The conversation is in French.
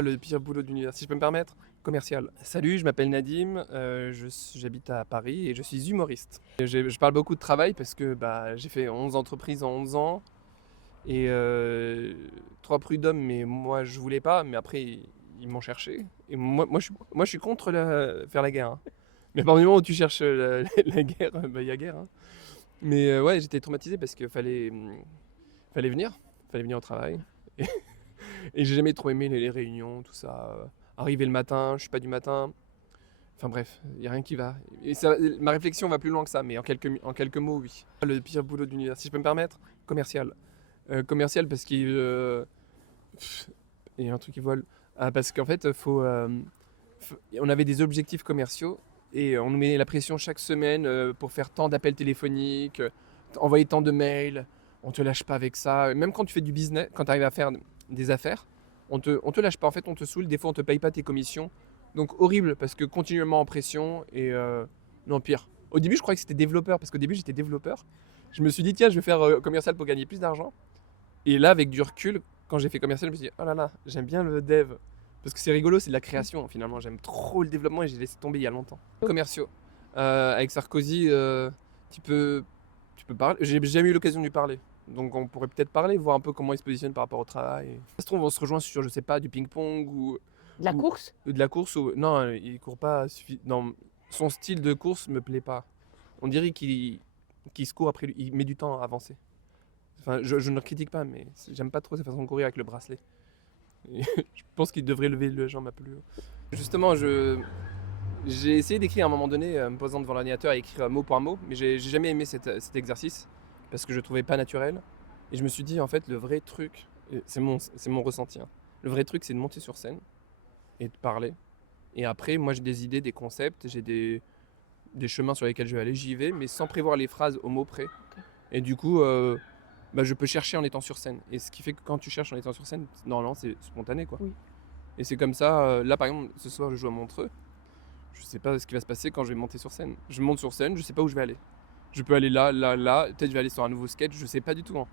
Le pire boulot de l'univers, si je peux me permettre, commercial. Salut, je m'appelle Nadim, j'habite à Paris et je suis humoriste. Je parle beaucoup de travail parce que j'ai fait 11 entreprises en 11 ans et 3 prud'hommes, mais moi je voulais pas, mais après ils m'ont cherché. Et moi je suis contre faire la guerre, hein. Mais à partir du moment où tu cherches la guerre, il y a guerre, hein. Mais ouais, j'étais traumatisé parce qu'il fallait venir au travail. Et j'ai jamais trop aimé les réunions, tout ça. Arriver le matin, je suis pas du matin. Enfin bref, il n'y a rien qui va. Et ma réflexion va plus loin que ça, mais en quelques mots, oui. Le pire boulot de l'univers, si je peux me permettre, commercial. Commercial parce qu'il il y a un truc qui vole. Ah, parce qu'en fait, on avait des objectifs commerciaux et on nous mettait la pression chaque semaine pour faire tant d'appels téléphoniques, envoyer tant de mails. On te lâche pas avec ça. Même quand tu fais du business, quand tu arrives à faire des affaires, on te lâche pas. En fait, on te saoule. Des fois, on te paye pas tes commissions. Donc horrible parce que continuellement en pression et non pire. Au début, je croyais que c'était développeur parce qu'au début, j'étais développeur. Je me suis dit tiens, je vais faire commercial pour gagner plus d'argent. Et là, avec du recul, quand j'ai fait commercial, je me suis dit oh là là, j'aime bien le dev parce que c'est rigolo, c'est de la création. Finalement, j'aime trop le développement et j'ai laissé tomber il y a longtemps. Commerciaux. Avec Sarkozy, tu peux, tu peux parler. J'ai jamais eu l'occasion de lui parler. Donc on pourrait peut-être parler, voir un peu comment il se positionne par rapport au travail. Ça se trouve, on se rejoint sur, je sais pas, du ping-pong De la ou course? de la course. Non, il court pas. Non, son style de course me plaît pas. On dirait qu'il se court après lui. Il met du temps à avancer. Enfin, je ne le critique pas, mais j'aime pas trop sa façon de courir avec le bracelet. Et je pense qu'il devrait lever le jambe un peu plus haut. Justement, j'ai essayé d'écrire à un moment donné, me posant devant l'ordinateur et écrire mot par mot, mais j'ai jamais aimé cet exercice parce que je le trouvais pas naturel. Et je me suis dit, en fait, le vrai truc, et c'est mon ressenti, hein, le vrai truc, c'est de monter sur scène et de parler. Et après, moi, j'ai des idées, des concepts, j'ai des chemins sur lesquels je vais aller, j'y vais, mais sans prévoir les phrases au mot près. Et du coup, je peux chercher en étant sur scène. Et ce qui fait que quand tu cherches en étant sur scène, normalement, c'est spontané, quoi. Oui. Et c'est comme ça, là, par exemple, ce soir, je joue à Montreux. Je sais pas ce qui va se passer quand je vais monter sur scène. Je monte sur scène, je sais pas où je vais aller. Je peux aller là, là, là. Peut-être je vais aller sur un nouveau sketch, je sais pas du tout, hein.